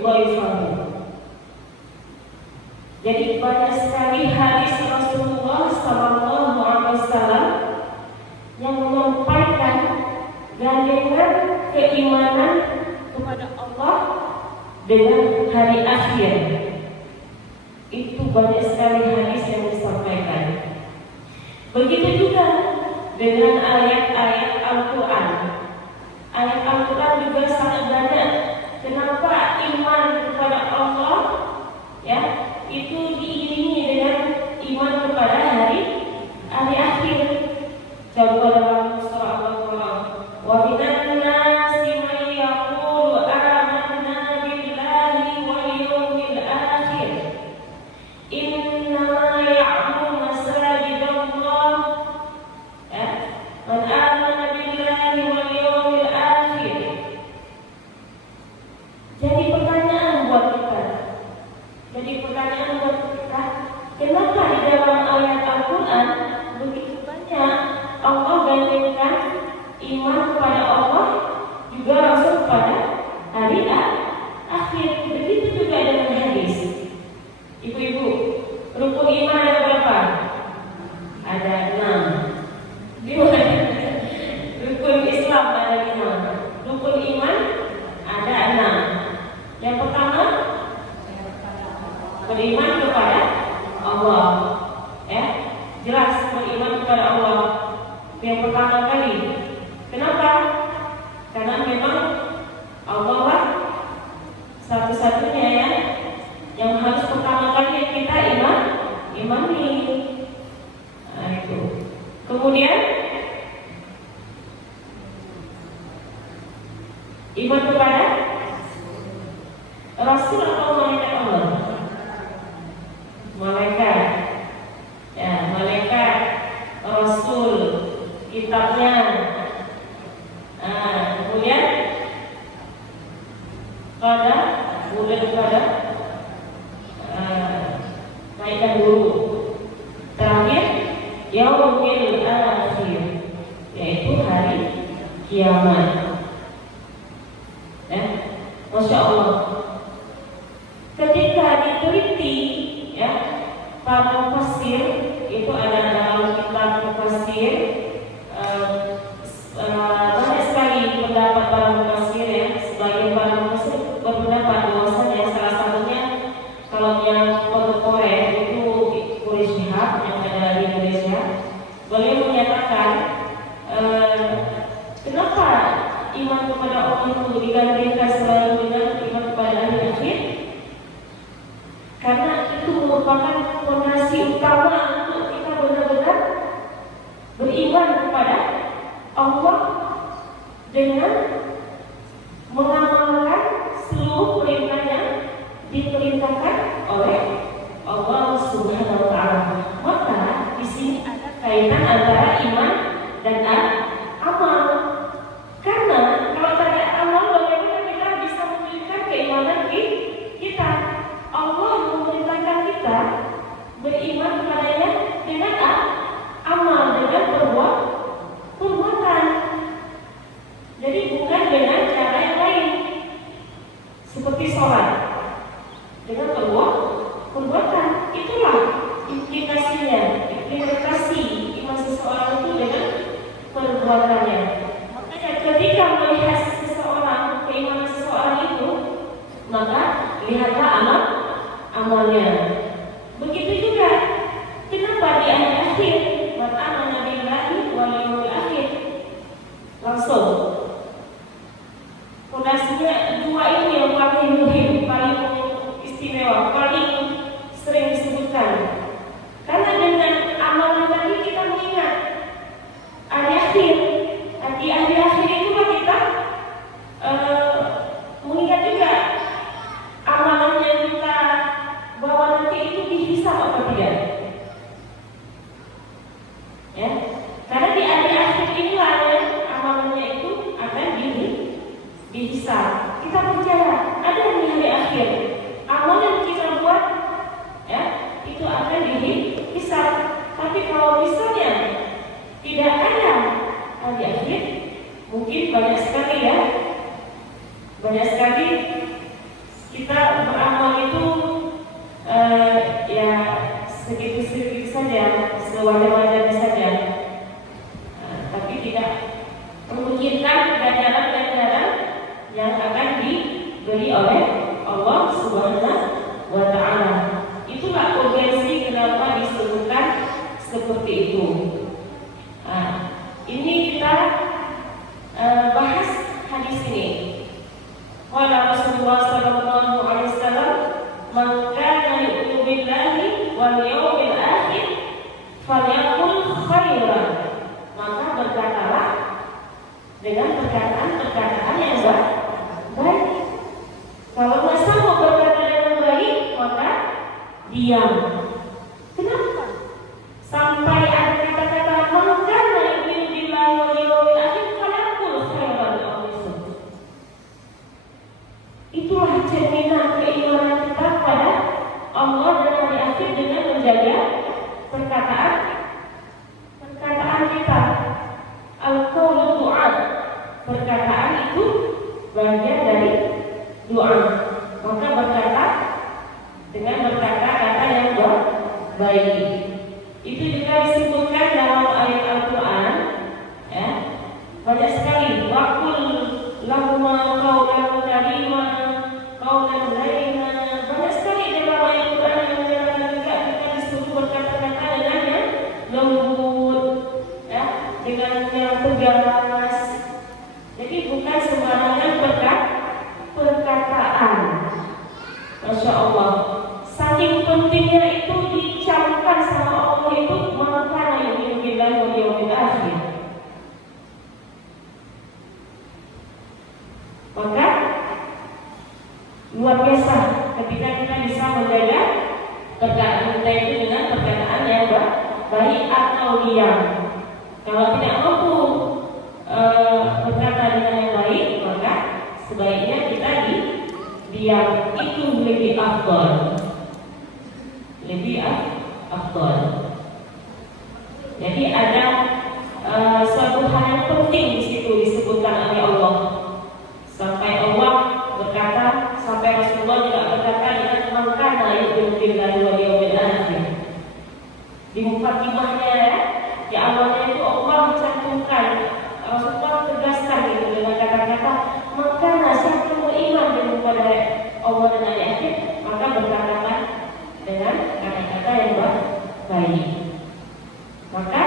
dhaifahu. Jadi banyak sekali hadis Rasulullah sallallahu alaihi wasallam yang menyampaikan gandengan keimanan kepada Allah dengan hari akhir. Itu banyak sekali hadis yang disampaikan. Begitu juga dengan ayat-ayat Al-Quran. Ayat Al-Quran juga sangat banyak. Kenapa iman kepada Allah itu diiringi dengan iman kepada hari akhir? Contoh dalam surah Al-Quran, wa minan nasi man yaqulu amanna billahi wal yawmil akhir innama ya'muru masajidallah man amana billahi wal yawmil akhir. Jadi pertanyaan buat kita, kenapa di dalam ayat Al-Quran begitu banyak Allah gandengkan iman kepada Allah juga Rasul pada hari akhir. Begitu juga dengan hadis. Ibu-ibu, rukun iman ada berapa? Ada 6. Rukun Islam ada 5. Rukun iman ada 6. Yang pertama, beriman kepada Allah. Jelas beriman kepada Allah. Yang pertama kali. Kenapa? Karena memang Allah lah satu-satunya yang harus pertama kali kita imani. Itu. Kemudian iman kepada Rasul atau malaikat Allah? Malaikat. Malaikat, Rasul, kitabnya. Kemudian pada naik dan guru. Terakhir, yaumil akhir, yaitu hari kiamat. Masya Allah. Ketika diteliti, para mufassir itu ada dalam kitab mufassir, banyak sekali pendapat para mufassir. Sebagian para mufassir berpendapat bahwasanya salah satunya kalau yang kontemporer itu Quraish Shihab yang ada di Indonesia, beliau menyatakan kenapa iman kepada Allah itu digandengkan selalu dengan iman kepada hari akhir? Karena itu merupakan fondasi utama untuk kita benar-benar beriman kepada Allah dengan mengamalkan seluruh perintah yang diperintahkan oleh Allah Subhanahu wa taala. Maka di sini ada kaitan antara iman dan amal. Karena kalau tak ada amal, bagaimana kita bisa memiliki keimanan kita? Allah memerintahkan kita beriman kepadanya dengan amal, dengan perbuatan. Jadi bukan dengan cara yang lain, seperti sholat dengan perbuatan. Itulah implikasinya, implementasi iman seseorang itu dengan perbuatannya. Makanya ketika melihat seseorang, keimanan seseorang itu, maka lihatlah amalnya. Begitu juga kenapa di ayat akhir man amana billahi wal yawmil akhir, langsung fondasinya dua itu yang paling muhim, paling istimewa, paling sering disebutkan. Karena dengan amalan tadi kita mengingat hari akhir. Di hari akhir itu kita mengingat juga amalan yang kita bawa nanti itu dihisab atau tidak. Karena di hari akhir inilah amalannya itu akan dihisab. Kita percaya ada di hari akhir amalan yang kita buat itu akan dihisab. Tapi kalau misalnya tidak ada hari akhir, mungkin banyak sekali kita sewajarnya saja, tapi tidak memungkinkan ganjaran-ganjaran yang akan diberi oleh Allah Subhanahu wa Ta'ala. Itulah urgensi kenapa disebutkan seperti itu. Ini kita bahas hadis ini. Qala Rasulullah sallallahu alaihi wasallam, "Man kana yu'minu billahi wal yawmil akhir falyaqul khairan." Maka berkatalah dengan perkataan-perkataan yang baik. Kalau nggak sanggup berkata dengan baik, maka diam. Kenapa? Sampai ada kata-kata "Man kana yu'minu billahi wal yawmil akhir falyaqul khairan." Itulah cerminan keimanan kita pada Allah dan hari akhir dengan menjaga perkataan kita. Al-qaulu du'a. Perkataan itu bagian dari doa. Maka berkata dengan berkata-kata yang baik. Itu juga disebutkan dalam ayat Al-Quran, ya. Banyak sekali. Waqul lahuma qawlan karima, qawlan layyina. Banyak sekali dalam ayat Al-Quran yang menjelaskan juga kita disuruh berkata-kata dengan yang lembut, ya, dengan yang tegas. Jadi bukan sembarangan perkataan. Masya Allah. Saking pentingnya itu dicamkan sama Allah itu, maka yu'minu billahi wal yawmil akhir. Maka luar biasa ketika kita bisa menjaga perkataan kita itu dengan perkataan yang baik atau diam. Kalau tidak mampu berkata dengan yang baik, maka sebaiknya kita diam. Itu lebih afdal. Jadi ada suatu hal yang penting di situ disebutkan oleh Allah. Sampai Allah berkata, sampai Rasulullah juga berkata dengan "Man yu'minu billahi wal yawmil akhir." Di mukadimahnya, di awalnya itu Allah mencantumkan, Rasulullah tegaskan itu dengan kata-kata "Man siapa yang beriman kepada Allah dan hari akhir, maka berkatakan dengan kata-kata yang baik." Maka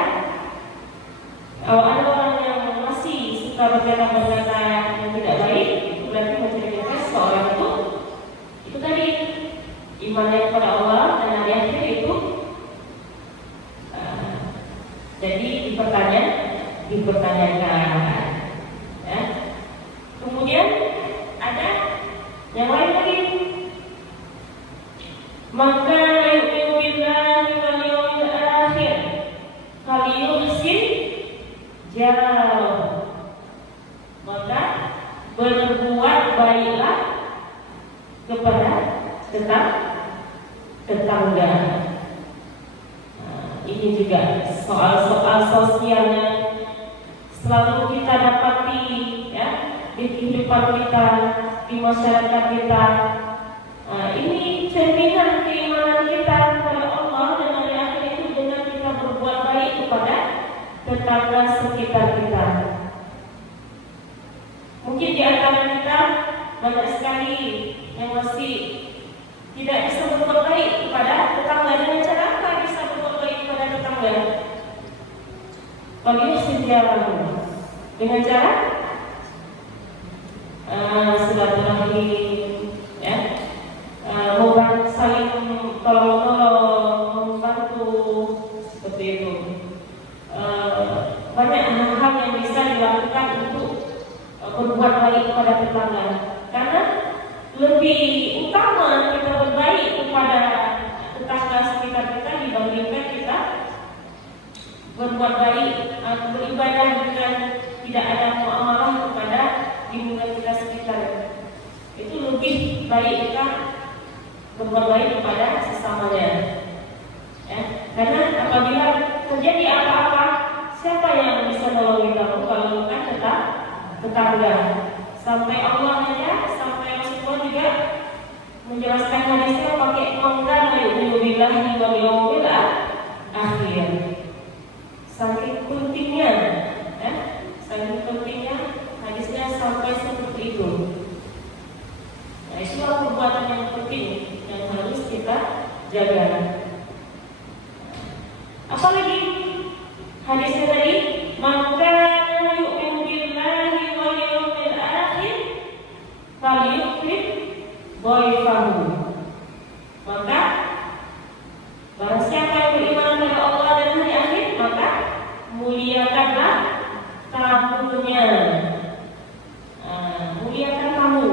kalau ada orang yang masih suka berkata-kata yang tidak baik, itu berarti mencerminkan seorang itu tadi imannya kepada Allah dan hari akhir itu jadi dipertanyakan. Ya. Kemudian ada yang lain lagi. Maka yu'minu billahi wal yawmil akhir falyuhsin jarahu. Maka berbuat baiklah kepada tetangga. Ini juga soal-soal sosialnya selalu kita dapati, ya, di kehidupan kita, di masyarakat kita. Ini cerminan keimanan kita kepada Allah dan hari akhir itu dengan kita berbuat baik kepada tetangga sekitar kita. Mungkin di antara kita banyak sekali yang masih tidak bisa berbuat baik kepada tetangga. Dengan cara apa bisa berbuat baik kepada tetangga? Bagi sejarah dengan cara silaturahim, ya, saling tolong-menolong, membantu, seperti itu. Banyak hal-hal yang bisa dilakukan untuk berbuat baik kepada tetangga. Karena lebih utama kita berbaik kepada tetangga sekitar kita dibandingkan kita berbuat baik, beribadah dengan tidak ada muamalah kepada lingkungan kita sekitar. Itu lebih baik kita berbuat baik kepada sesamanya, ya. Karena apabila terjadi apa-apa, siapa yang bisa nolong kita kalau bukan tetangga? Sampai Allah aja, sampai Rasulullah juga menjelaskan hadisnya pakai "Man yu'minu billahi wal yawmil akhir." sampai seperti itu. Nah, itulah perbuatan yang penting yang harus kita jaga. Apalagi hadisnya tadi, maka yu'minu billahi wal yawmil akhir falyukrim dhaifahu. Maka barang siapa yang beriman kepada Allah dan hari akhir, maka muliakanlah tamunya. Muliakan tamu.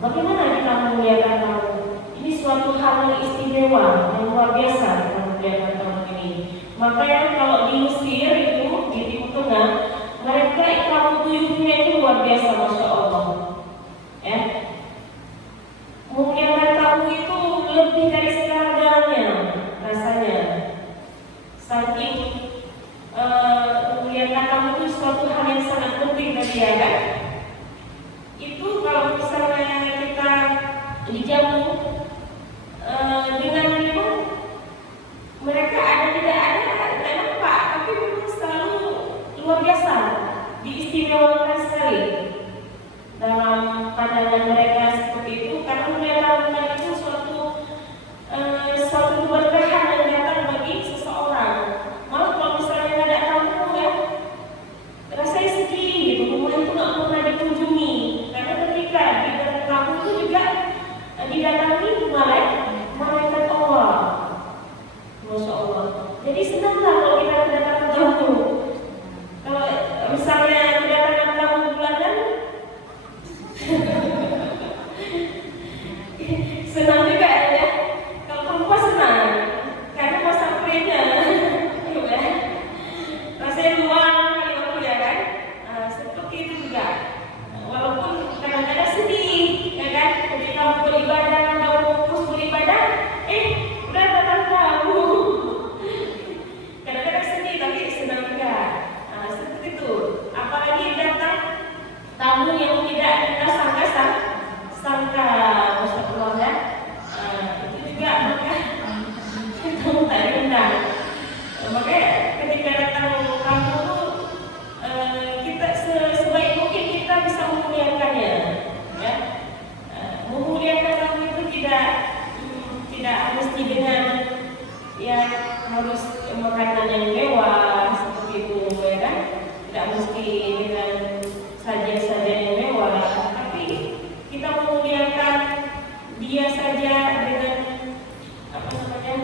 Bagaimana kita memuliakan tamu? Ini suatu hal yang istimewa, yang luar biasa kita memuliakan tamu ini. Makanya kalau di Mesir itu di Timur Tengah, mereka tamu tuyulnya itu luar biasa, masya Allah. Ya, memuliakan tamu itu lebih dari segalanya rasanya. Saking memuliakan tamu itu suatu hal yang sangat penting bagi dia, kan? Itu kalau misalnya kita dijamu dengan memang mereka ada tidak nampak, tapi memang selalu luar biasa, diistimewakan sekali dalam pandangan mereka seperti itu, karena memuliakan itu suatu keberkahan yang datang bagi seseorang. Malah kalau misalnya nggak ada tamu, ya rasanya sedih gitu, rumah itu nggak pernah dikunjungi, karena ketika didatang tamu itu juga didatangi malaikat Allah, masya Allah. Jadi senanglah kalau kita kedatangan tamu. Kalau misalnya kedatangan tamu bulanan, senang juga ya. Kalau perempuan senang, karena masa prenya, rasanya luang kali waktu ya kan. Seperti itu juga. Walaupun kadang-kadang sedih, ya kan? Ketika mau beribadah, mau fokus beribadah, udah datang tamu. Kadang-kadang sedih, tapi senang juga. Seperti itu. Apalagi datang tamu yang tidak kita sangka, masya Allah ya. Itu juga maka kita tak diundang. Makanya ketika datang tamu kita sebaik mungkin kita bisa memuliakannya, ya. Memuliakan tamu itu tidak mesti dengan ya harus makanan yang mewah seperti itu, ya kan? Tidak mesti dengan sajian-sajian yang mewah, tapi kita memuliakan dia saja dengan apa namanya?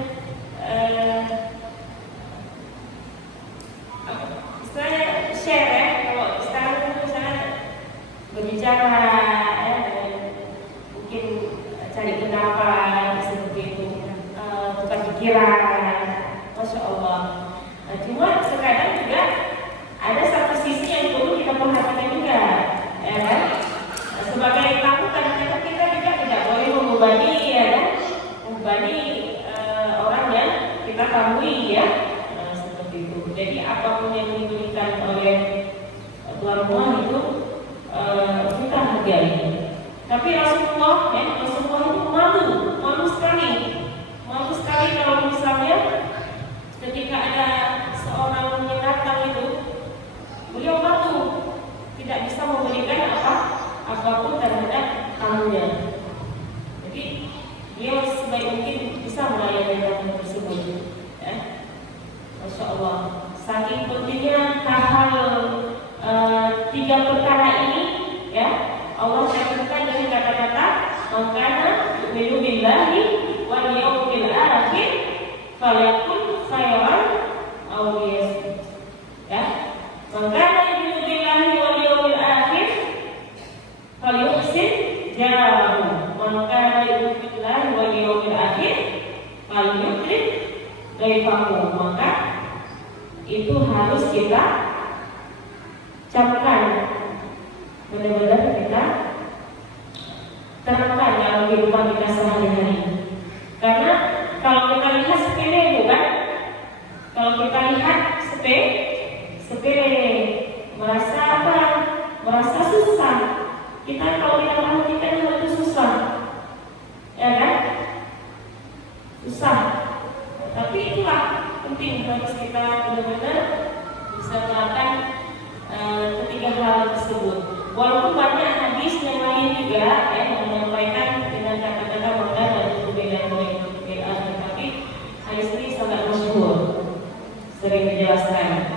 Saya share ya, kalau sekarang itu saya berbicara ya, mungkin cari pendapat seperti itu, tukar pikiran, masya Allah. Cuma sekarang juga ada satu sisi yang perlu kita perhatikan juga, ya kan? Sebagai tamu kadang-kadang kita juga tidak boleh membebani, ya kan? Membebani orang yang kita tamui, ya. Seperti itu. Jadi apapun yang diberikan oleh tuan rumah itu kita hargai. Tapi Rasulullah itu malu sekali kalau misalnya ketika ada seorang yang datang itu, beliau malu, tidak bisa memberikan apapun terhadap tamunya. Jadi beliau sebaik mungkin bisa melayani tamu tersebut, ya. Masya Allah. Saking pentingnya hal-hal tiga perkara ini, ya, Allah catatkan dari kata-kata makana yu'minu billahi wal yawmil akhir falyakul khairan aw liyasmut, ya. Makana yu'minu billahi wal yawmil akhir falyuhsin jarahu, makana yu'minu billahi wal yawmil akhir falyukrim dhaifahu. Maka itu harus kita camkan, benar-benar kita terapkan dalam kehidupan kita sehari-hari. Karena kalau kita lihat sepele, bukan? Kalau kita lihat sepele, merasa apa? Merasa susah. Kita kalau kita perhatikan hal itu susah, ya kan? Susah. Tapi itulah penting, harus kita benar-benar bisa melakukan ketiga hal tersebut. Walaupun hadis yang lain juga yang menyampaikan dengan kata-kata maka dan berbeda tapi hadis ini sangat masyhur, sering dijelaskan.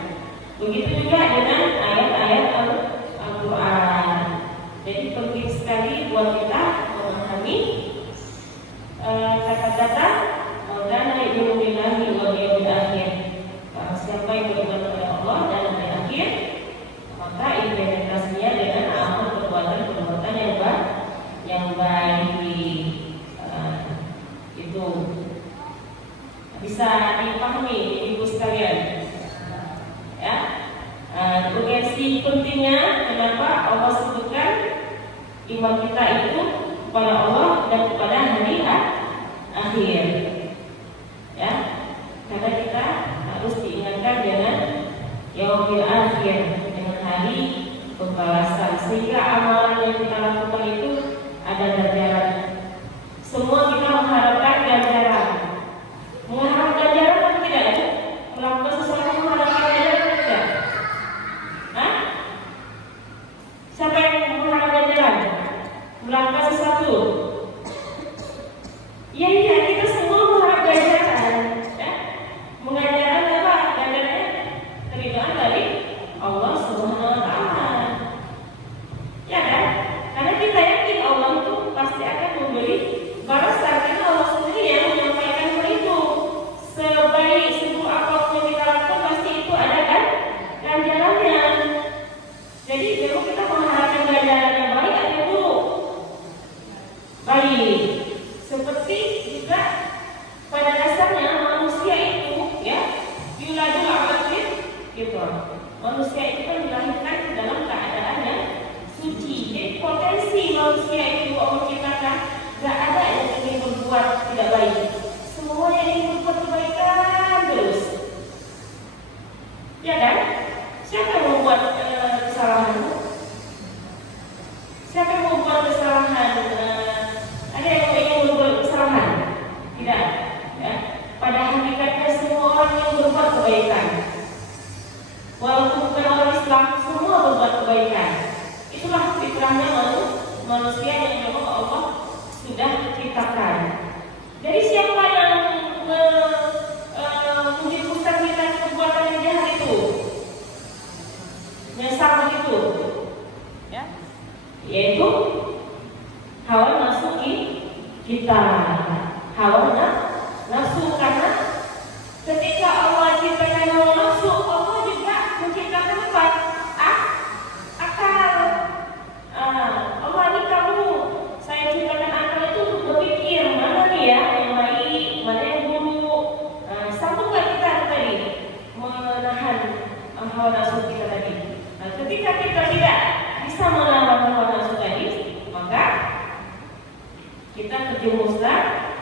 Begitu juga dengan ayat-ayat Al-Quran. Jadi penting sekali buat kita memahami kata-kata dan yu'minu wal yawmil akhir. Siapa yang beriman kepada Allah dan hari akhir, maka implementasinya dengan amal perbuatan yang baik. Itu bisa dipahami ibu sekalian, ya. Urgensi pentingnya kenapa Allah sebutkan iman kita itu kepada Allah dan kepada hari akhir, ya, karena kita harus diingatkan dengan yaumil akhir, dengan hari pembalasan, sehingga amalan yang kita lakukan itu ada ganjaran. Semua kita mengharapkan ganjaran, mengharapkan ganjaran atau tidak? Melakukan sesuatu mengharapkan ganjaran atau tidak? Hah? Siapa yang mengharapkan ganjaran? Melakukan sesuatu? Iya, kita semua mengharap ganjaran, ya. Mengganjaran apa? Ganjarannya keridhaan dari Allah Subhanahu wa Ta'ala. Ya kan? Karena kita yakin Allah itu pasti akan memberi balasan, karena Allah sendiri yang menyampaikan hal itu. Sebaik seburuk apapun yang kita lakukan pasti itu ada kan ganjarannya. Jadi memang kita mengharapkan ganjaran yang baik atau buruk? Baik. Seperti juga pada dasarnya manusia itu, ya, yuladul abatin gitu. Manusia itu kan dilahirkan dalam keadaan yang suci. Jadi potensi manusia itu Allah ciptakan gak ada yang ingin berbuat tidak baik. Semua yang ingin berbuat kebaikan terus. Ya kan? Siapa yang membuat kesalahan? Siapa yang membuat kesalahan? Ada yang ingin berbuat kesalahan? Tidak. Ya. Pada hakikatnya semua orang yang berbuat kebaikan, walaupun bukan orang Islam, semua berbuat kebaikan. Itulah fitrahnya manusia yang memang Allah sudah ciptakan. Jadi siapa yang menjatuhkan kita perbuatan yang jahat itu, yang salah itu, ya, yaitu hawa nafsu kita, hawa nafsu. Karena ketika Allah ciptakan hawa nafsu, Allah juga menciptakan apa? Akal. Allah ini kamu, saya ciptakan akal itu untuk berpikir mana nih ya yang baik, mana yang buruk. Sanggup kita tadi menahan hawa nafsu kita tadi. Ketika kita tidak bisa menahan hawa nafsu tadi, maka kita terjerumuslah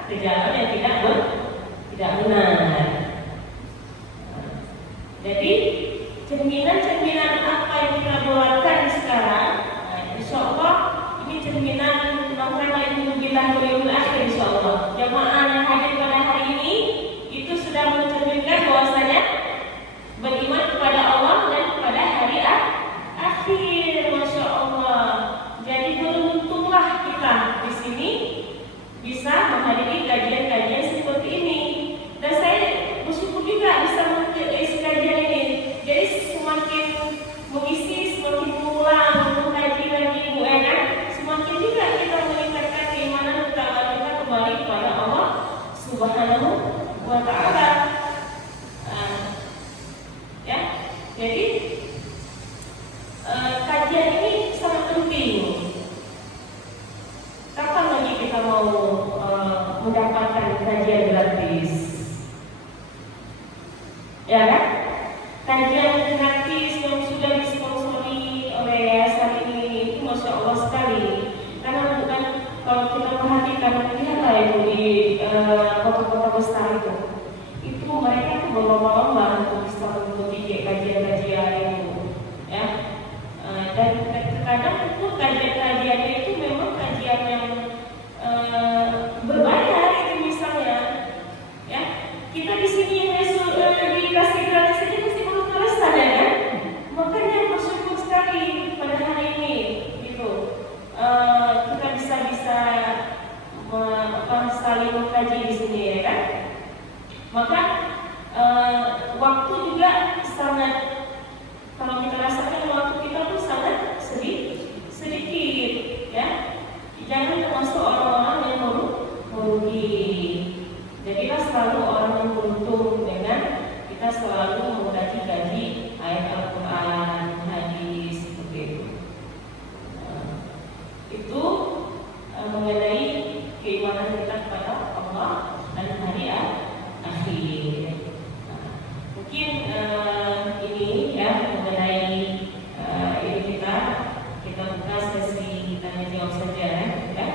ke jalan yang tidak benar. Jadi cerminan-cerminan apa yang kita buatkan sekarang, insya Allah ini cerminan bagaimana itu bilang beliau akhir, insya Allah jamaah yang hadir pada hari ini itu sudah mencerminkan bahwasanya beriman kepada Allah dan kepada hari akhir, masya Allah. Jadi beruntunglah kita di sini bisa menghadiri kajian-kajian seperti ini, dan saya bersyukur juga bisa mengisi kajian ini. Jadi semakin mengisi, semakin mengulang, mengkaji lagi Bu Ena, semakin juga kita meningkatkan keimanan kita jangan termasuk orang-orang yang merugi. Jadilah selalu orang yang beruntung dengan kita selalu mengkaji ayat Al-Quran, hadis, seperti itu. Itu mengenai keimanan kita kepada Allah dan hari akhir. Mungkin ini ya mengenai ini kita buka sesi tanya jawab saja ya.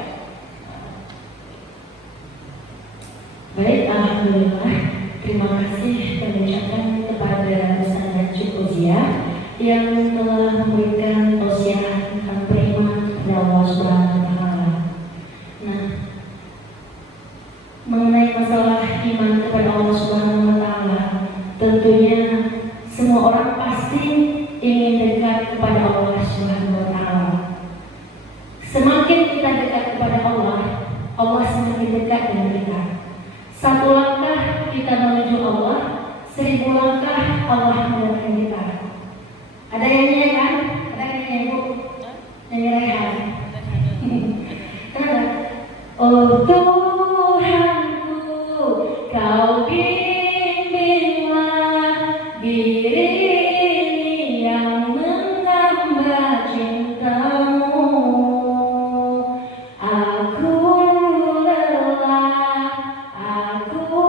Baik, alhamdulillah. Terima kasih mengucapkan kepada Ustaz Najib Fauzia yang telah memberikan tausiah tentang beriman kepada Allah Subhanahu wa taala. Nah, mengenai masalah iman kepada Allah Subhanahu wa taala, tentunya semua orang pasti ingin dekat kepada Allah Subhanahu wa taala. Semakin kita dekat kepada Allah, Allah semakin dekat dengan kita. Satu langkah kita menuju Allah, 1000 langkah Allah mendekati kita. Ada yang nyanyi kan? Ada yang nyanyi Bu? Nyanyi Rehan. Kenapa? Oh Tuhanku, Kau bimbinglah diri ini yang menambah cintamu. Aku lelah, aku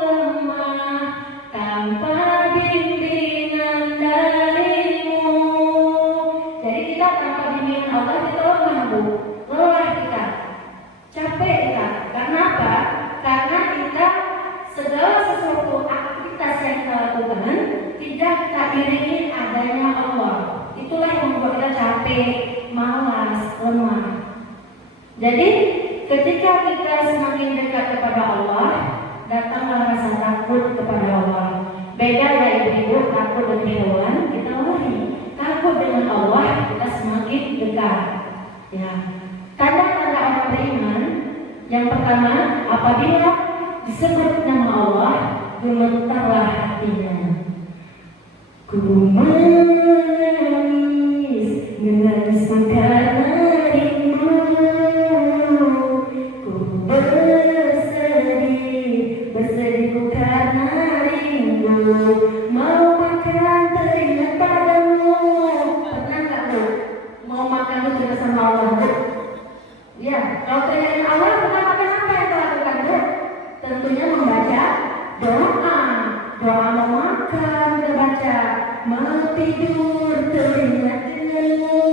lemah tanpa bimbingan darimu. Jadi kita tanpa bimbingan Allah kita lemah Bu, lelah kita, capek kita. Karena apa? Karena kita segala sesuatu aktivitas yang kita lakukan tidak kita iringi adanya Allah. Itulah yang membuat kita capek, malas, lemah. Jadi ketika kita semakin dekat kepada Allah, datanglah rasa takut kepada Allah. Beda ya ibu-ibu, takut dengan hewan, kita lari. Takut dengan Allah, kita semakin dekat. Ya. Tanda-tanda orang beriman, yang pertama, apabila disebut nama Allah, gemetarlah hatinya. Ku menangis, menangis karena rindu. Ku bersedih, bersedih karena rindu. Mau makan teringat padamu. Pernah nggak Bu? Mau makan itu bersama Allah Bu? Ya, kalau teringat Allah, pernah makan apa yang kita lakukan Bu? Tentunya membaca doa. Doa mau makan, kita baca. Mau tidur, teringat denganmu.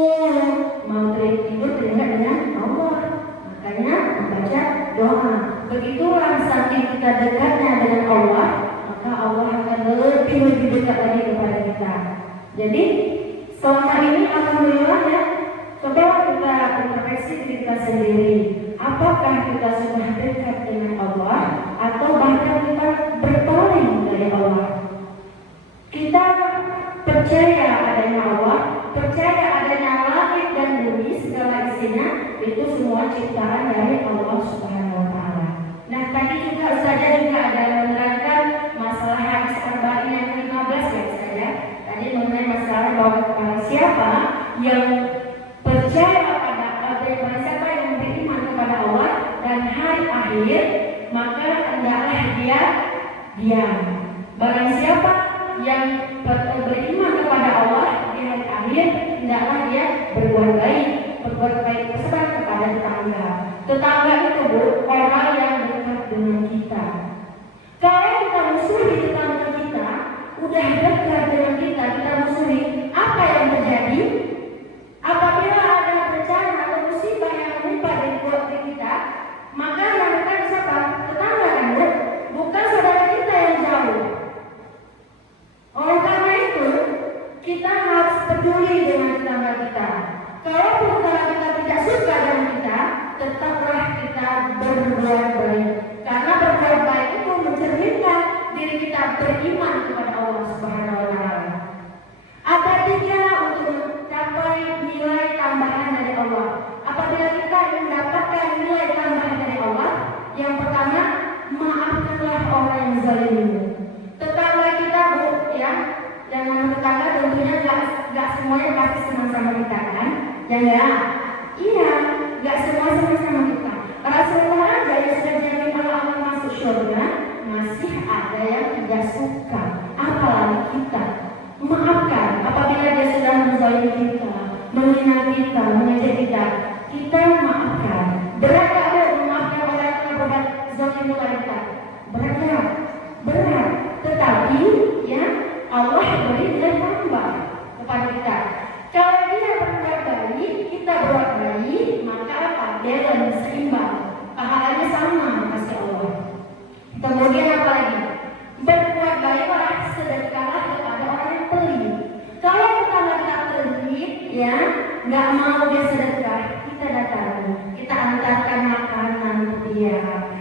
Mau tidur, teringat dengan Allah. Makanya membaca doa. Begitulah saking kita dekatnya dengan Allah, maka Allah akan lebih dekat lagi kepada kita. Jadi selama ini alhamdulillah ya, coba kita introspeksi diri kita sendiri. Apakah kita sudah dekat dengan Allah atau bahkan kita berpaling dari Allah? Kita percaya adanya Allah, percaya adanya langit dan bumi segala isinya, itu semua ciptaan dari Allah Subhanahu wa taala. Nah, tadi juga Ustazah juga ada menerangkan masalah hadis arba'in yang ke-15 ya Ustazah. Tadi mengenai masalah bahwa siapa yang percaya pada siapa yang beriman kepada Allah dan hari akhir, maka hendaklah dia diam. Barang siapa yang beriman kepada Allah di hari akhir, hendaklah dia berbuat baik tersebut kepada tetangga. Tetangga itu Bu, orang yang dekat dengan kita. Kalau kita musuhi tetangga kita, udah dekat dengan kita musuhi, apa yang terjadi? Apabila ada bencana atau musibah yang menimpa di kita, maka yang dekat siapa? Tetangga kan Bu? Bukan saudara kita yang jauh. Oleh karena itu, kita harus peduli dengan tetangga kita. Kalau tetangga kita tidak suka dengan kita, tetaplah kita berbuat baik. Karena berbuat baik itu mencerminkan diri kita beriman kepada Allah Subhanahu wa taala. Ada 3 untuk mencapai nilai tambahan dari Allah. Apabila kita ingin mendapatkan nilai tambahan dari Allah, yang pertama, maafkanlah orang yang zalim. Tetangga kita Bu, ya, yang tetangga tentunya nggak semuanya pasti senang sama kita kan? Ya enggak? Iya, nggak semua senang masih ada yang tidak suka, apalagi kita. Maafkan apabila dia sudah menzalimi kita, menghina kita, mengejek kita maafkan. Berat gak ada memaafkan orang yang telah berbuat zalim kepada kita? Berat, berat. Tetapi ya Allah beri nilai tambah kepada kita. Kalau dia berbuat baik, kita berbuat baik, maka apa? Dia lebih seimbang. Pahalanya sama, kasih Allah. Kemudian apa lagi? Berbuat baiklah, sedekahlah kepada orang yang pelit. Kalau tetangga kita pelit, ya nggak mau dia sedekah, kita datangi, kita antarkan makanan untuk dia,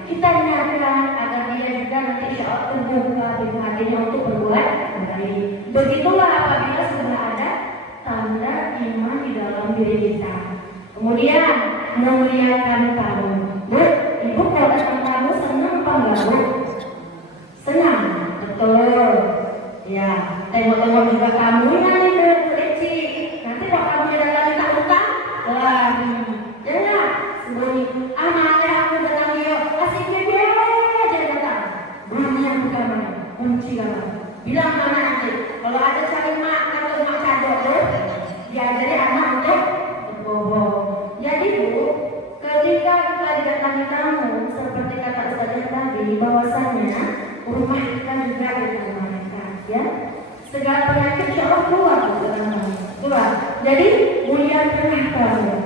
kita ingatkan agar dia juga nanti insya Allah terbuka pintu hatinya untuk berbuat baik. Begitulah apabila sudah ada tanda iman di dalam diri kita. Kemudian memuliakan tamu. Bu, ibu kalau datang tamu senang apa enggak, Bu? Senang, betul. Ya, tengok-tengok juga kamu nanti berkeci. Nanti kalau kamu datang minta utang, wah, jangan. Sebelum amalnya aku datang yuk, kasih bebe aja datang. Bunyinya bukan mana, kunci mana. Bilang mana nanti. Kalau ada cari mak atau mak cadok, diajari anak untuk berbohong. Jadi Bu, ketika kita didatangi tamu, seperti kata Ustazah tadi, bahwasanya rumah kita juga ada dalam mereka, ya. Segala penyakit insya Allah keluar keluar. Jadi muliakanlah tamu.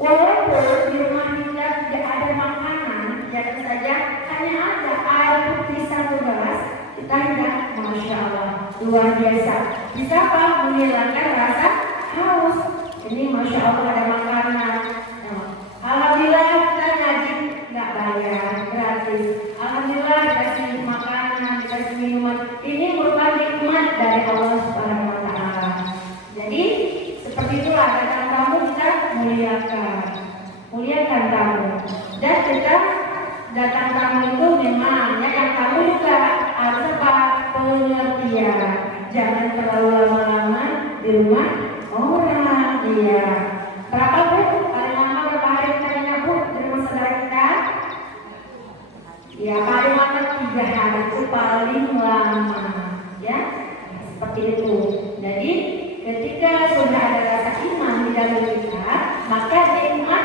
Walaupun di rumah kita tidak ada makanan, jangan saja hanya ada air putih 1 gelas, kita hendak, masya Allah, luar biasa. Bisa apa? Menghilangkan rasa haus. Ini masya Allah ada makanan. Alhamdulillah kita ngaji nggak bayar, gratis. Alhamdulillah dikasih makanan, dikasih minuman. Ini merupakan nikmat dari Allah Subhanahu Wa Taala. Jadi seperti itulah datang tamu kita muliakan tamu. Dan kita datang tamu itu memang ya, yang tamu juga harus apa? Pengertian. Jangan terlalu lama-lama di rumah orang. Iya. Berapa Bu? Paling lama berapa hari katanya Bu di rumah saudara kita? Ya paling lama 3 hari itu paling lama. Ya seperti itu. Jadi ketika sudah ada rasa iman di dalam kita, maka nikmat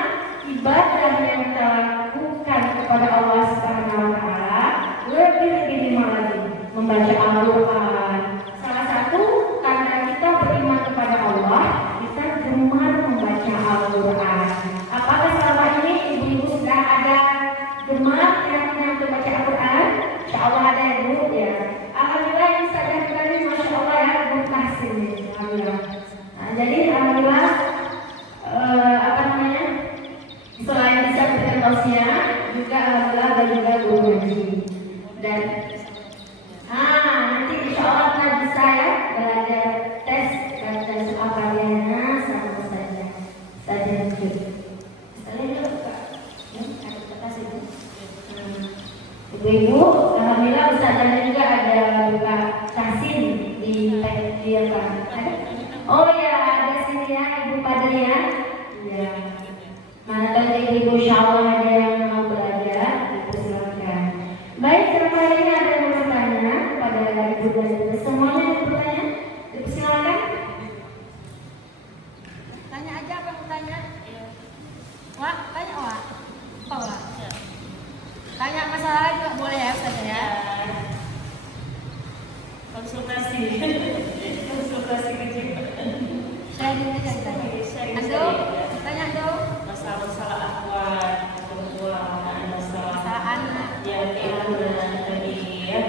ibadah yang kita lakukan kepada Allah Subhanahu Wa Taala lebih nikmat lagi. Membaca Al-Quran. Salah satu tanda kita beriman kepada Allah, kita gemar membaca Al-Quran. Apakah selama ini ibu-ibu sudah ada gemar yang membaca Al-Quran? Insya Allah ada ya Bu ya. Alhamdulillah yang saya kali masya Allah ya berkasih. Alhamdulillah. Nah, jadi alhamdulillah apa namanya? Selain bisa berikan tausiah, juga alhamdulillah ada juga guru ngaji. Dan nanti insya Allah kita bisa ya belajar tes dan soal kaliannya sama saja lanjut. Misalnya ada kasih ibu-ibu, alhamdulillah Ustazahnya juga ada buka kasin di apa? Oh ya ada sini ya Ibu Padria. Ya. Mana tahu ibu insya Allah ada yang mau belajar, silakan. Baik, sekarang ini ada yang mau bertanya pada ibu dan ibu semuanya yang bertanya, silakan. Tanya aja apa mau tanya? Wah, tanya Wah. Apa Wah? Tanya masalah juga boleh ya Ustaz ya? Konsultasi kecil. Sharing aja tanya. Ando, tanya Ando. Masalah akhwat, perempuan, masalah anak yang keimanan tadi ya,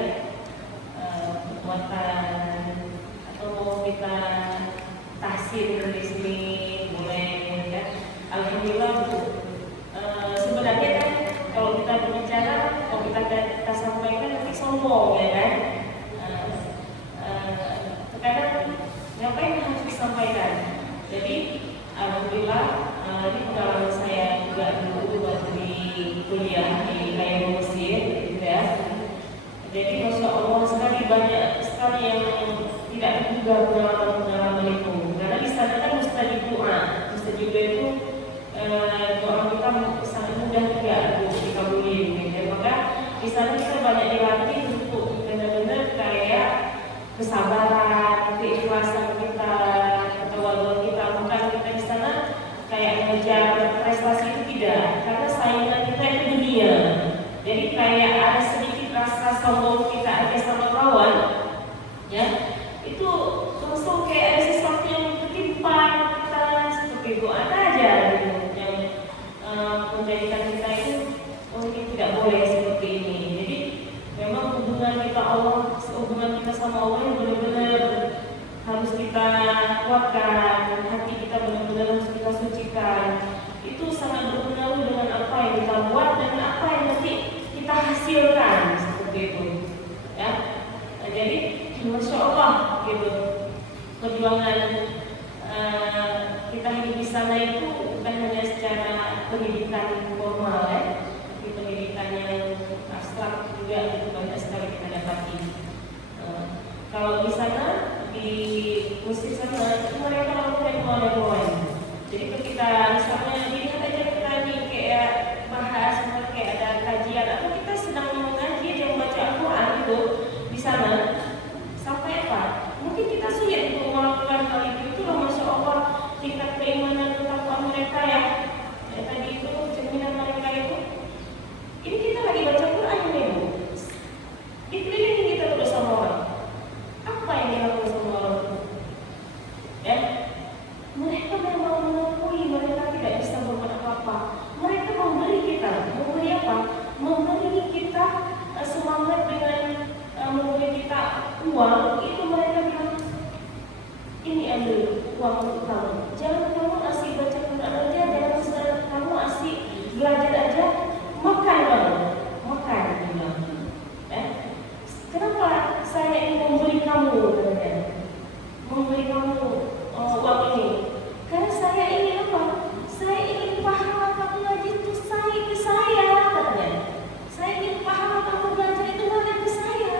perbuatan atau mau kita tahsin di sini boleh ya. Alhamdulillah Bu. Sebenarnya kan kalau kita berbicara, kalau kita sampaikan nanti sombong ya kan. Terkadang ngapain harus disampaikan. Jadi alhamdulillah ini pengalaman saya juga dulu waktu di kuliah di Kairo Mesir gitu ya. Jadi masya Allah sekali banyak sekali yang tidak diduga pengalaman itu. Karena di sana kan mustajib doa itu doa kita sangat mudah juga dikabulin gitu ya. Maka di sana kita banyak dilatih kesabaran, keikhlasan kita, ketawaduan kita, bukan kita di sana kayak mengejar prestasi itu tidak, karena saingan kita itu dunia. Jadi kayak ada sedikit rasa sombong kita aja sama kawan, ya itu langsung kayak ada sesuatu yang ketimpa kita seperti itu, ada aja gitu, yang menjadikan kita itu mungkin tidak boleh seperti ini. Jadi memang hubungan kita sama Allah yang benar-benar harus kita kuatkan, hati kita benar-benar harus kita sucikan. Itu sangat berpengaruh dengan apa yang kita buat dan apa yang nanti kita hasilkan seperti itu, ya. Nah, jadi Masya Allah gitu, perjuangan kita hidup di sana itu bukan hanya secara pendidikan formal, ya, tapi pendidikan yang abstrak juga itu banyak sekali kita dapati. Kalau di sana di Mesir sana itu mereka lakukan. Jadi ketika misalnya dilihat aja kita nih kayak bahas kayak ada kajian atau kita sedang mengaji dan membaca Al-Quran itu di sana sampai apa? Mungkin kita sulit untuk melakukan hal itu loh. Masya Allah tingkat keimanan ketakwaan mereka ya tadi itu cerminan mereka itu. Ini kita lagi baca Quran ini Bu. Dikelilingi kita terus sama orang. Apa yang dilakukan sama orang itu? Ya, mereka memang mengakui mereka tidak bisa berbuat apa-apa. Mereka memberi kita, memberi apa? Memberi kita semangat dengan memberi kita uang. Itu mereka bilang, ini ambil uang untuk kamu. Jangan kamu asik baca Quran aja, jangan kamu asik belajar aja, makan kamu, makan bilang. Kenapa saya ingin memberi kamu, katanya, memberi kamu uang ini? Karena saya ingin apa? Saya ingin pahala kamu ngaji itu ke saya, katanya. Saya ingin pahala kamu belajar itu ngaji ke saya.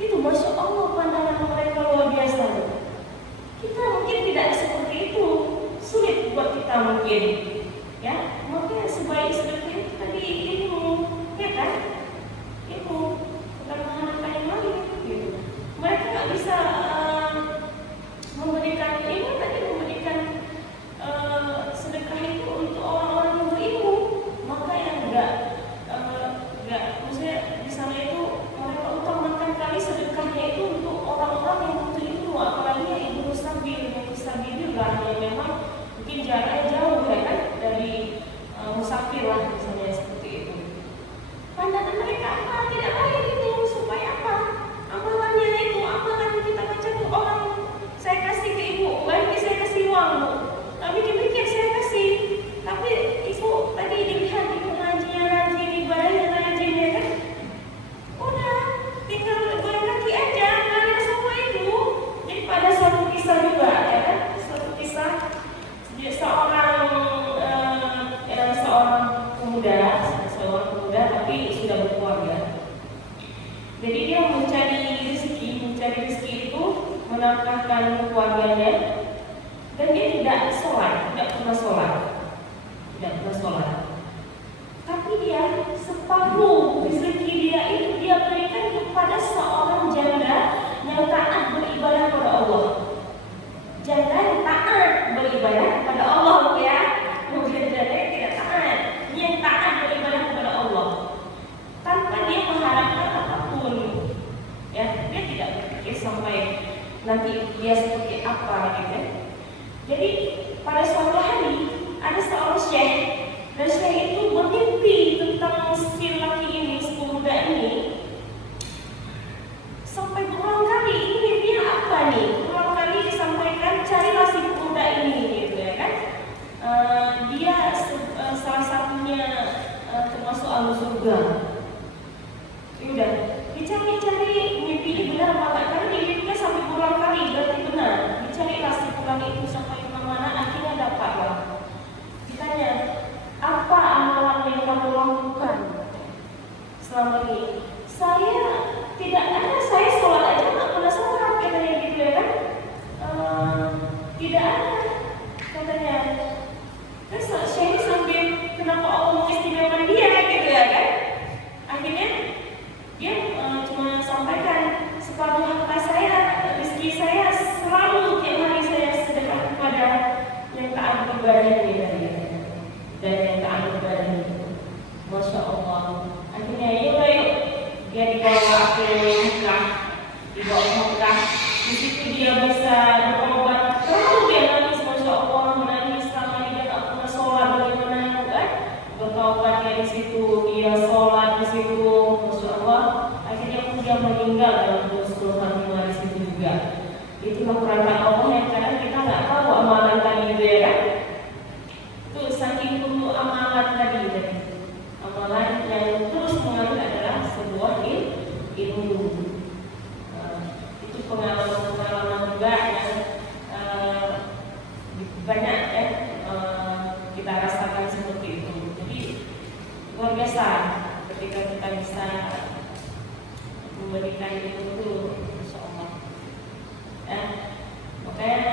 Itu Masya Allah pandangan mereka luar biasa. Kita mungkin tidak seperti itu, sulit buat kita mungkin, ya. Makanya sebaik sedekah itu tadi ilmu, ya kan? Ilmu, bukan mengharapkan yang lain, gitu. Mereka nggak bisa memberikan ilmu, tadi memberikan sedekah itu untuk orang-orang yang berilmu. Maka yang enggak, maksudnya di sana itu mereka utamakan kali sedekahnya itu untuk orang-orang yang butuh ilmu, apalagi yang ibu musafir lah, yang memang mungkin jaraknya jauh ya kan dari musafir lah misalnya seperti itu. Pandangan mereka apa? Tidak baik itu, supaya apa? Amalannya itu, amalan kita baca tuh orang saya kasih ke ibu, baik saya kasih uang Bu, tapi demikian saya kasih, tapi ibu tadi dilihat ibu ngajinya rajin, ibadahnya rajin ya kan, udah tinggal goyang kaki aja, nggak ada semua itu. Jadi pada suatu kisah juga ya kan, suatu kisah seorang pemuda tapi sudah berkeluarga. Jadi dia mencari rezeki itu menafkahkan keluarganya, dan dia tidak pernah sholat. Tapi dia separuh rezeki dia itu dia berikan kepada seorang janda yang taat beribadah kepada Allah. Janda yang taat beribadah kepada Allah, ya, bukan janda yang tidak taat, yang taat beribadah kepada Allah tanpa dia mengharapkan apapun. Ya, dia tidak berpikir sampai nanti dia seperti apa gitu. Jadi pada suatu hari ada seorang syekh, dan syekh itu bermimpi tentang si laki ini, si pemuda ini. Sampai berulang kali ini mimpinya apa nih? Berulang kali disampaikan, carilah si pemuda ini gitu ya kan. Dia salah satunya termasuk ahli surga. Udah dicari mimpi ini benar apa enggak? Karena mimpinya sampai berulang kali berarti benar. Dicarilah si pulang itu sampai kemana-mana, akhirnya dapatlah. Ditanya, apa amalan yang kamu lakukan selama ini? Saya tidak ada, saya sholat aja nggak pernah sholat, katanya gitu ya kan. Tidak ada, katanya. Terus saya sambil kenapa Allah mengistimewakan dia gitu ya kan. Akhirnya dia cuma sampaikan separuh harta saya ke Mekah, dibawa ke Mekah. Di situ dia bisa bertobat. Terlalu dia nangis, masya Allah, menangis selama dia tak pernah sholat, bagaimana kan? Bertobat dia di situ, dia sholat di situ, masya Allah. Akhirnya pun dia meninggal dalam husnul khatimah di situ juga. Itulah perangkat Allah yang kadang kita nggak tahu amalan tadi itu ya kan? Itu saking perlu amalan tadi. Amalan yang terus mengalir adalah sebuah ilmu. Itu pengalaman-pengalaman juga yang banyak ya kita rasakan seperti itu. Jadi luar biasa ketika kita bisa memberikan itu, insya Allah. Ya, makanya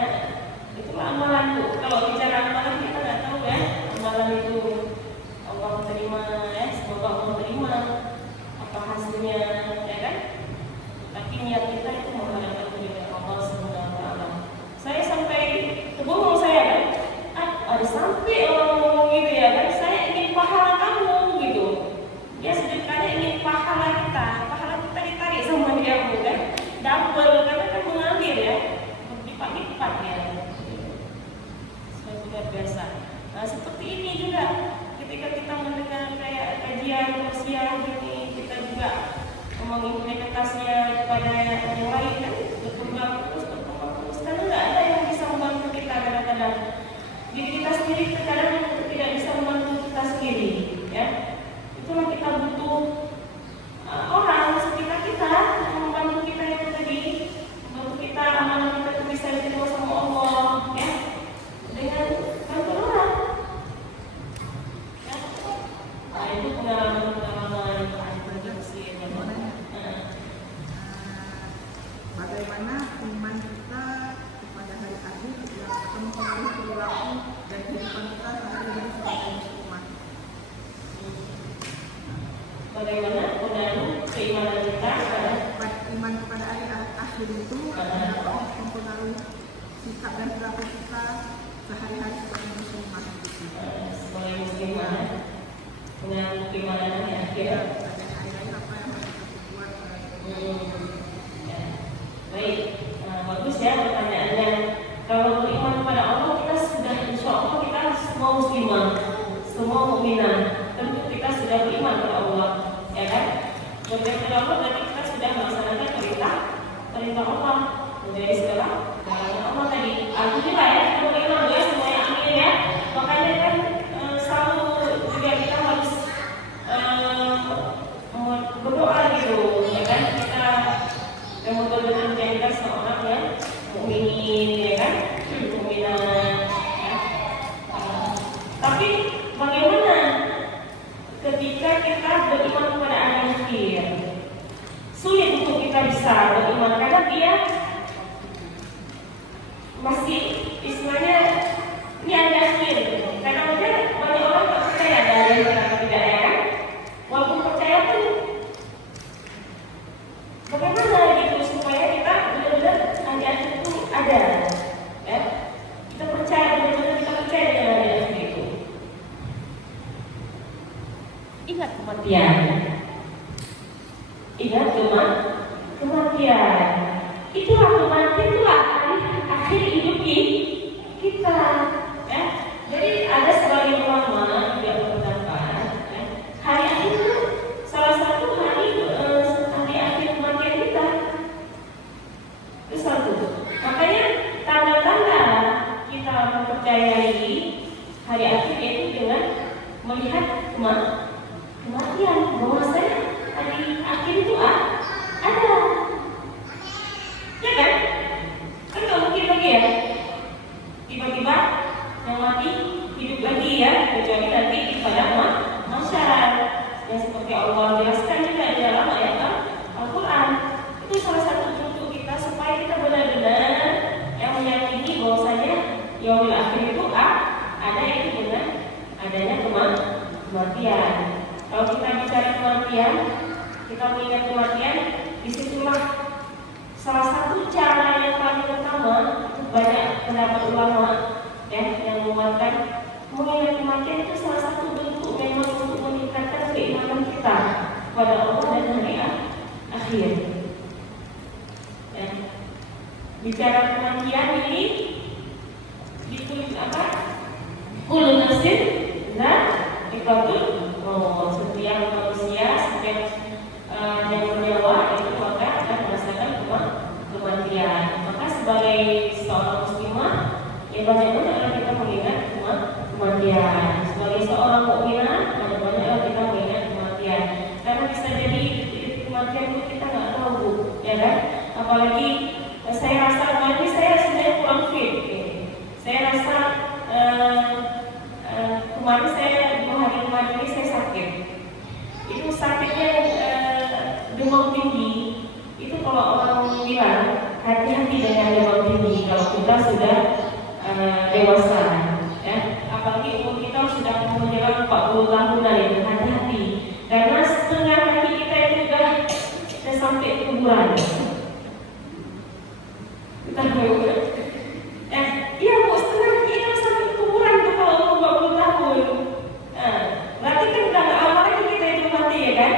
itulah amalan tuh. Kalau bicara amalan kita nggak tahu ya, amalan itu Allah terima ya, semoga Allah terima apa hasilnya ya kan. Tapi niat kita itu menghadap kepada Allah Subhanahu wa taala. Saya sampai terbongong saya kan. Ada sampai orang ngomong gitu ya kan. Saya ingin pahala kamu gitu. Dia sedekahnya ingin pahala kita ditarik sama dia kan. Double karena kan mengalir ya. Berlipat-lipat ya. Suatu luar biasa. Nah, seperti ini juga ketika kita mendengar kayak kajian sosial ini, kita juga mengimplementasinya kepada yang lain kan, berkembang terus karena nggak ada yang bisa membantu kita kadang-kadang. Diri kita sendiri terkadang tidak bisa membantu kita sendiri ya. Itulah kita butuh orang sekitar kita yang membantu kita itu tadi, membantu kita amanah kita itu bisa diterima sama Allah ya, dengan bantu orang ya. Nah, itu pengalaman-pengalaman bagaimana iman kita kepada hari akhir yang akan mempengaruhi perilaku dan kehidupan kita sehari-hari sebagai muslimah. Bagaimana pengaruh keimanan kita pada Iman kepada hari akhir itu dapat mempengaruhi sikap dan perilaku kita sehari-hari sebagai muslimah. sebagai muslimah pengaruh keimanan di akhir. Pada hari-hari apa yang harus kita buat. Ya. Baik, bagus ya pertanyaannya. Kalau beriman kepada Allah kita sudah, insya Allah kita semua muslimah, semua mukminah. Tentu kita sudah beriman kepada Allah, ya kan? Beriman kepada Allah berarti kita sudah melaksanakan perintah Allah menjadi segala larangan Allah tadi. Alhamdulillah ya, kita beriman ya semuanya, amin ya. Makanya kan selalu juga kita harus berdoa gitu, ya kan? Kita yang betul-betul menjadikan seorang yang mukminin, ya kan? Mukminah. Ya. Tapi bagaimana ketika kita beriman kepada akhir? Sulit untuk kita bisa beriman karena dia masih istilahnya ini ada akhir. Karena banyak orang tak percaya dari yang tidak ya kan? Walaupun percaya pun bagaimana gitu supaya kita benar-benar akhir itu ada ya? Kita percaya benar-benar, kita percaya dengan ada akhir itu. Ingat kematian. Ingat kematian. Itulah kematian, itulah akhir hidup kita ya. Jadi ada sebagian ulama juga berpendapat ya, hari akhir itu salah satu hari akhir kematian kita. Itu satu. Makanya tanda-tanda kita mempercayai hari akhir itu dengan melihat kematian, bahwasanya hari akhir itu ada, ya kan? Kan nggak mungkin lagi ya tiba-tiba yang mati hidup lagi ya, kecuali nanti pada masyarakat yang seperti Allah jelaskan juga di dalam ayat Al-Quran. Itu salah satu bentuk kita supaya kita benar-benar yang meyakini bahwasanya yaumil akhir itu ada, itu dengan adanya kematian. Kalau kita bicara kematian, kita mengingat kematian, disitulah salah satu cara yang paling utama. Banyak pendapat ulama ya, yang menguatkan mengingat kematian itu salah satu bentuk memang untuk meningkatkan keimanan kita pada Allah dan hari akhir. bicara kematian ini di kulit apa? Kulun nasib dan ikatul maut. Setiap manusia, setiap yang bernyawa itu maka akan merasakan kematian. Maka sebagai seorang muslimah yang banyak-banyaklah kita mengingat kematian. Sebagai seorang mukminah banyak-banyaklah kita mengingat kematian. Karena bisa jadi kematian itu kita nggak tahu, ya kan? Apalagi saya rasa kemarin saya sebenarnya kurang fit. Saya rasa kemarin saya 2 hari kemarin ini saya sakit. Itu sakitnya demam tinggi. Itu kalau orang bilang hati-hati dengan demam tinggi kalau kita sudah dewasa, ya. Apalagi umur kita sudah menjelang 40 tahunan itu hati-hati. Karena setengah kaki kita itu sudah sampai kuburan. Kita berubah. Iya bu, setengah kaki kita sampai kuburan tuh kalau umur 40 tahun. Berarti kan udah nggak lama lagi kita itu mati, ya kan?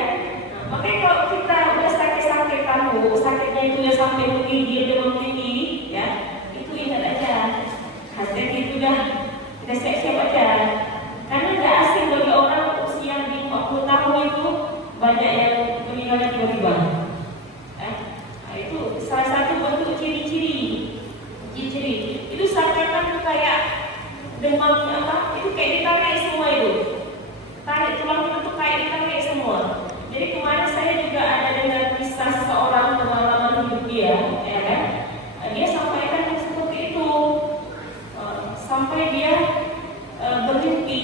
Makanya kalau kita udah sakit-sakit tahu, sakitnya itu udah sampai menggigil demam tinggi, ya, itu ingat aja. Hati-hati itu udah siap-siap aja. Karena nggak asing bagi orang usia di 40 tahun itu banyak yang meninggal tiba-tiba. Itu salah satu bentuk ciri-ciri. Itu seakan-akan kayak demam apa? Itu kayak ditarik semua itu. Tarik tulang itu tuh kayak ditarik semua. Jadi kemarin saya juga ada dengar kisah seorang pengalaman hidup dia, ya kan? Dia sampaikan seperti itu. Sampai dia bermimpi,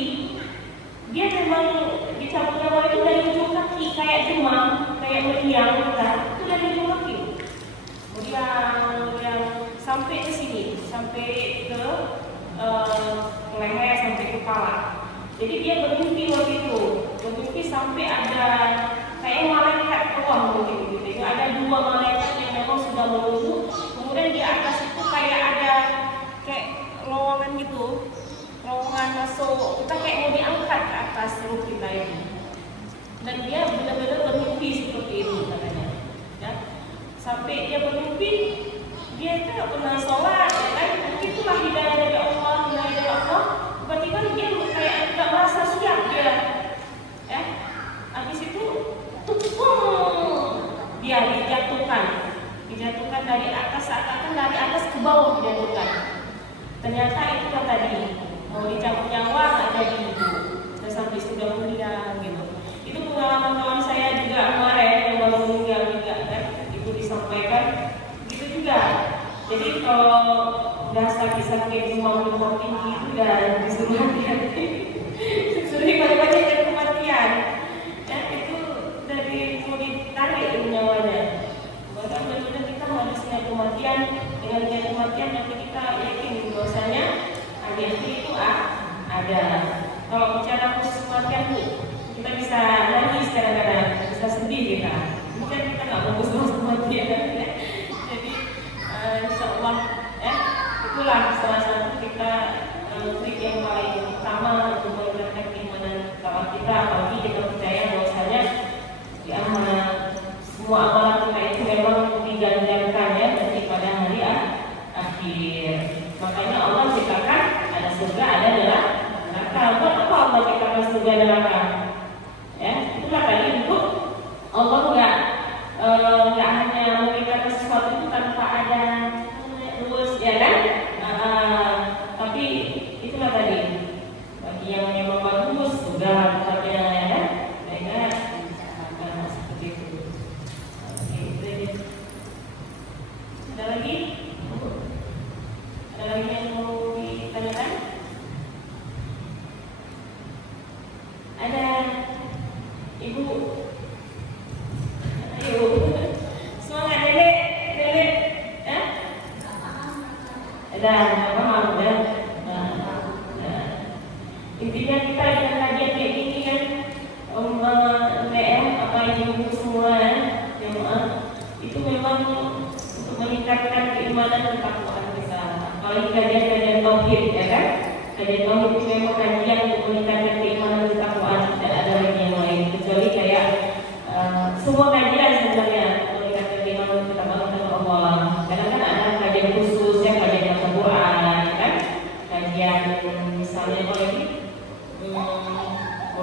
dia memang dicabut nyawa itu dari ujung kaki, kayak demam, kayak meriang, itu dari ujung kaki. Kemudian sampai ke sini, sampai ke leher, sampai ke kepala. Jadi dia bermimpi waktu itu, bermimpi sampai ada kayak malaikat keluar mungkin gitu. Ada 2 malaikat yang memang sudah menunggu. Kemudian di atas itu kayak ada kayak lowongan gitu, lowongan masuk. Kita kayak mau diangkat ke atas ruh kita ini. Dan dia benar-benar bermimpi seperti itu katanya. Ya. Sampai dia bermimpi, dia itu nggak pernah sholat, ya kan? Mungkin itulah hidayah dari Allah, Tiba-tiba dia kayak nggak merasa siap dia, ya. Habis itu, dia dijatuhkan dari atas, seakan-akan dari atas ke bawah dijatuhkan. Ternyata itu kan tadi mau dicabut nyawa nggak jadi itu, sampai sudah mulia gitu. Itu pengalaman kawan saya juga kemarin yang baru meninggal juga kan, itu disampaikan gitu juga. Jadi kalau udah sakit-sakit demam tinggi itu udah disuruh hati-hati, disuruh banyak-banyak kematian. Ya itu dari mau ditarik nyawanya. Bahkan benar-benar kita harus siap kematian. Dengan kematian nanti kita yakin bahwasanya hati-hati itu ada. Kalau bicara khusus kematian tuh kita bisa nangis kadang-kadang, bisa sedih kita. Mungkin kita nggak fokus sama kematian, ya. Jadi insya Allah, itulah salah satu kita trik yang paling utama untuk meningkatkan keimanan kawan kita. Apalagi kita percaya bahwasanya di semua amalan kita itu memang diganjarkan ya nanti pada hari akhir. Makanya Allah ciptakan ada surga, ada neraka. Buat apa Allah ciptakan surga dan neraka? Ya, itulah tadi untuk Allah nggak hanya memberikan sesuatu itu tanpa ada rules, ya kan? Tapi itulah tadi bagi yang memang bagus surga tempatnya, ya kan? Seperti itu. Ada lagi? Ada lagi yang mau ditanyakan? Ada ibu? Ayo, semangat dedek, ya? Ada, paham ya? Intinya kita dengan kajian kayak gini kan, apa ibu semua itu memang untuk meningkatkan keimanan dan ketakwaan kita. Apalagi kajian-kajian tauhid, ya kan? Kajian tauhid itu memang kajian untuk meningkatkan keimanan dan ketakwaan. Tidak ada lagi yang lain kecuali kayak semua kajian sebenarnya untuk meningkatkan keimanan dan ketakwaan kepada Allah. Kadang-kadang ada kajian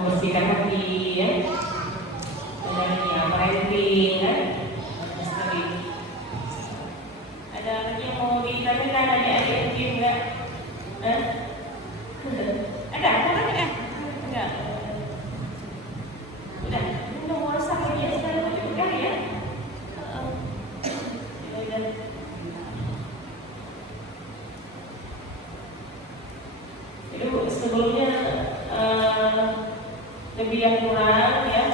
membersihkan hati ya. Ada yang parenting kan. Ada lagi yang mau ditanyakan adik-adik mungkin enggak? Ada kan? Enggak. Udah, mau masak lagi ya sekarang cukup kali ya. Jadi sebelumnya lebih yang kurang ya,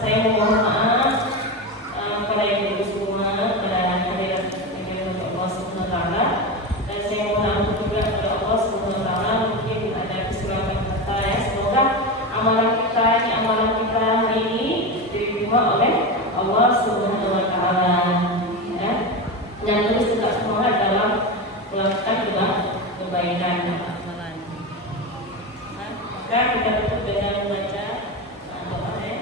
saya mohon maaf pada yang ibu semua, pada hadirat yang Allah Subhanahu Wa Taala, dan saya mohon ampun juga kepada Allah Subhanahu Wa Taala mungkin ada kesilapan kata ya. Semoga amalan kita hari ini diterima oleh Allah Subhanahu Wa Taala ya. Dan terus tetap semangat dalam melakukan kebaikan. Maka kita tutup dengan membaca doa ya.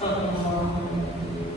Assalamualaikum warahmatullahi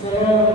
wabarakatuh.